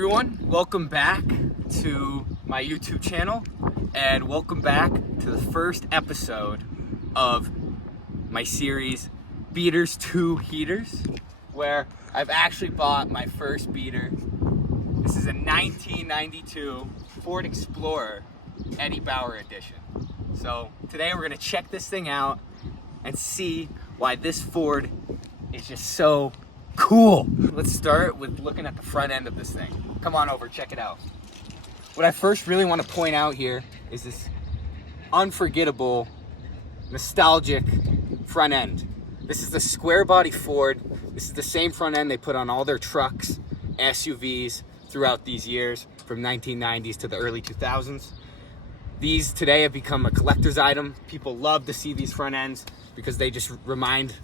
everyone, welcome back to my YouTube channel and welcome back to the first episode of my series Beaters to Heaters, where I've actually bought my first beater. This is a 1992 Ford Explorer Eddie Bauer edition. So today we're going to check this thing out and see why this Ford is just so cool. Let's start with looking at the front end of this thing. Come on over, check it out. What I first really want to point out here is this unforgettable, nostalgic front end. This is the square body Ford. This is the same front end they put on all their trucks, SUVs throughout these years from 1990s to the early 2000s. These today have become a collector's item. People love to see these front ends because they just remind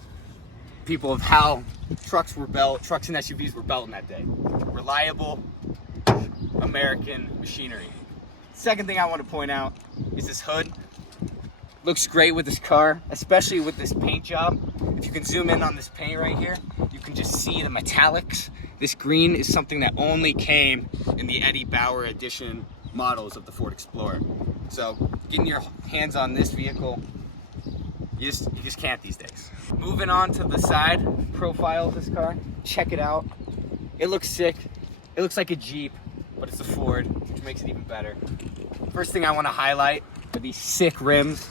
people of how trucks and SUVs were built in that day. Reliable American machinery. Second thing I want to point out is this hood. Looks great with this car, especially with this paint job. If you can zoom in on this paint right here, you can just see the metallics. This green is something that only came in the Eddie Bauer edition models of the Ford Explorer. So getting your hands on this vehicle, you just can't these days. Moving on to the side profile of this car, check it out. It looks sick. It looks like a Jeep, but it's a Ford, which makes it even better. First thing I want to highlight are these sick rims.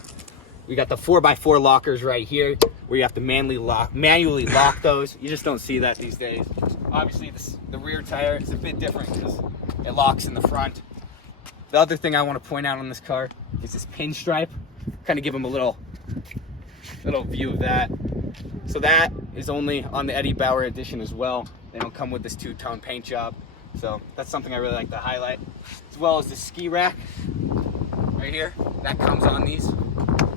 We got the 4x4 lockers right here, where you have to manually lock those. You just don't see that these days. Obviously, the rear tire is a bit different because it locks in the front. The other thing I want to point out on this car is this pinstripe. Kind of give them a little view of that. So that is only on the Eddie Bauer edition as well. They don't come with this two-tone paint job. So that's something I really like to highlight. As well as the ski rack right here. That comes on these.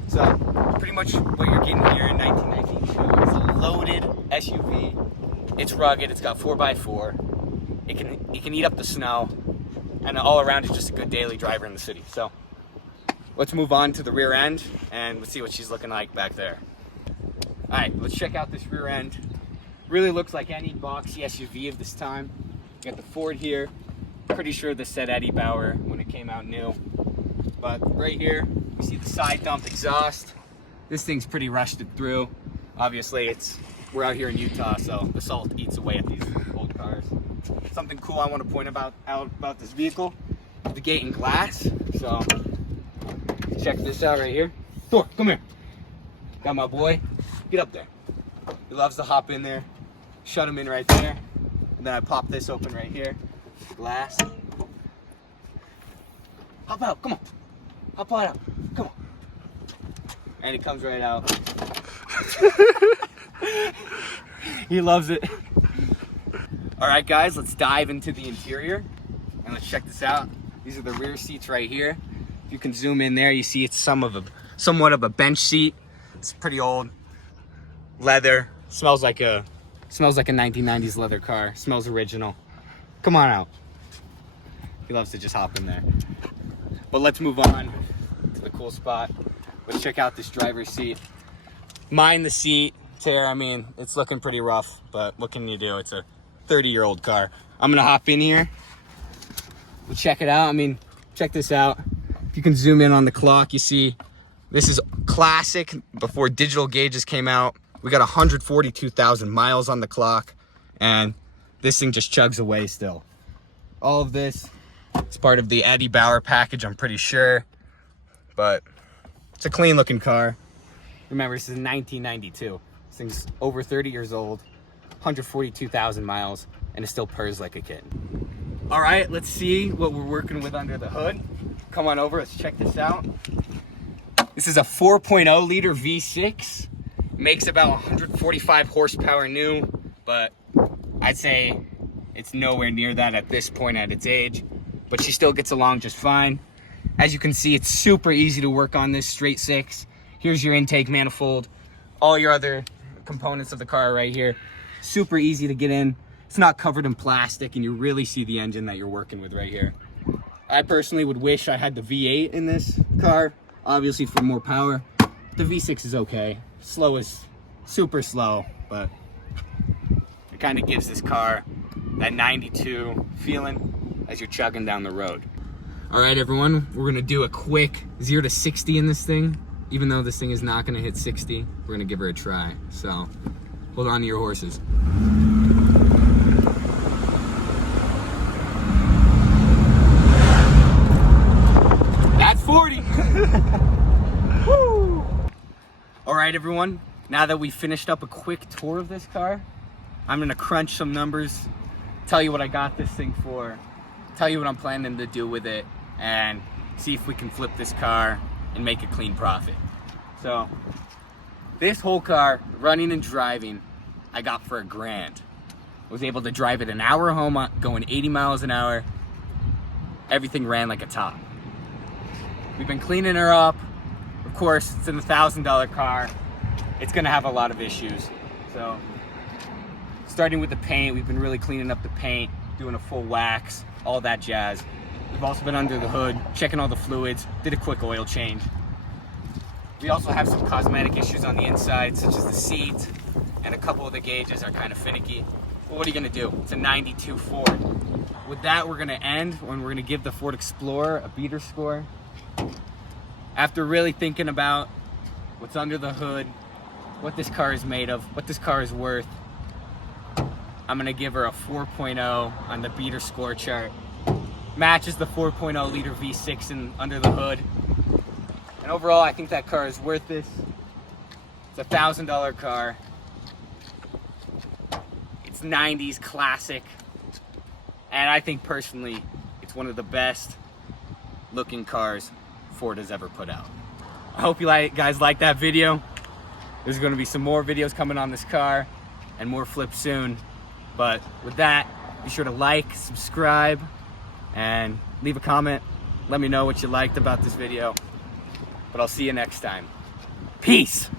So pretty much what you're getting here in 1992 is a loaded SUV. It's rugged, it's got 4x4. It can eat up the snow. And all around is just a good daily driver in the city. So let's move on to the rear end and let's see what she's looking like back there. All right, let's check out this rear end. Really looks like any boxy SUV of this time. You got the Ford here. Pretty sure this said Eddie Bauer when it came out new. But right here, you see the side dump exhaust. This thing's pretty rusted through. Obviously, we're out here in Utah, so the salt eats away at these old cars. Something cool I want to point out about this vehicle, the gate and glass. So check this out right here. Thor, come here. Got my boy. Get up there. He loves to hop in there. Shut him in right there. And then I pop this open right here. Glass. Hop out. Come on. Hop out. Come on. And he comes right out. He loves it. All right, guys, let's dive into the interior and let's check this out. These are the rear seats right here. If you can zoom in there, you see it's somewhat of a bench seat. It's pretty old. Leather. Smells like a 1990s leather car. Smells original. Come on out. He loves to just hop in there. But let's move on to the cool spot. Let's check out this driver's seat. Mind the seat tear. I mean, it's looking pretty rough, but what can you do? It's a 30-year-old car. I'm gonna hop in here. We'll check it out. I mean, check this out. If you can zoom in on the clock, you see this is classic before digital gauges came out. We got 142,000 miles on the clock, and this thing just chugs away still. All of this is part of the Eddie Bauer package, I'm pretty sure, but it's a clean looking car. Remember, this is 1992. This thing's over 30 years old, 142,000 miles, and it still purrs like a kitten. All right, let's see what we're working with under the hood. Come on over, let's check this out. This is a 4.0 liter V6. Makes about 145 horsepower new, but I'd say it's nowhere near that at this point at its age, but she still gets along just fine. As you can see, it's super easy to work on this straight six. Here's your intake manifold. All your other components of the car right here. Super easy to get in. It's not covered in plastic, and you really see the engine that you're working with right here. I personally would wish I had the V8 in this car, obviously for more power. The V6 is okay. Slow is super slow, but it kind of gives this car that 92 feeling. as you're chugging down the road. All right, everyone, we're gonna do a quick 0 to 60 in this thing. Even though this thing is not gonna hit 60, we're gonna give her a try. So, hold on to your horses. That's 40. Woo! All right, everyone, now that we finished up a quick tour of this car, I'm gonna crunch some numbers, tell you what I got this thing for, tell you what I'm planning to do with it, and see if we can flip this car and make a clean profit. So, this whole car, running and driving, I got for $1,000. I was able to drive it an hour home, going 80 miles an hour. Everything ran like a top. We've been cleaning her up. Of course, it's an $1,000 car. It's gonna have a lot of issues. So, starting with the paint, we've been really cleaning up the paint, doing a full wax, all that jazz. We've also been under the hood, checking all the fluids, did a quick oil change. We also have some cosmetic issues on the inside, such as the seat, and a couple of the gauges are kind of finicky. But what are you gonna do? It's a 92 Ford. With that, we're gonna end when we're gonna give the Ford Explorer a beater score. After really thinking about what's under the hood, what this car is made of, what this car is worth, I'm gonna give her a 4.0 on the beater score chart. Matches the 4.0 liter V6 under the hood. And overall, I think that car is worth this. It's a $1,000 car. It's 90s classic. And I think personally, it's one of the best looking cars Ford has ever put out. I hope you guys like that video. There's gonna be some more videos coming on this car and more flips soon. But with that, be sure to like, subscribe, and leave a comment. Let me know what you liked about this video. But I'll see you next time. Peace!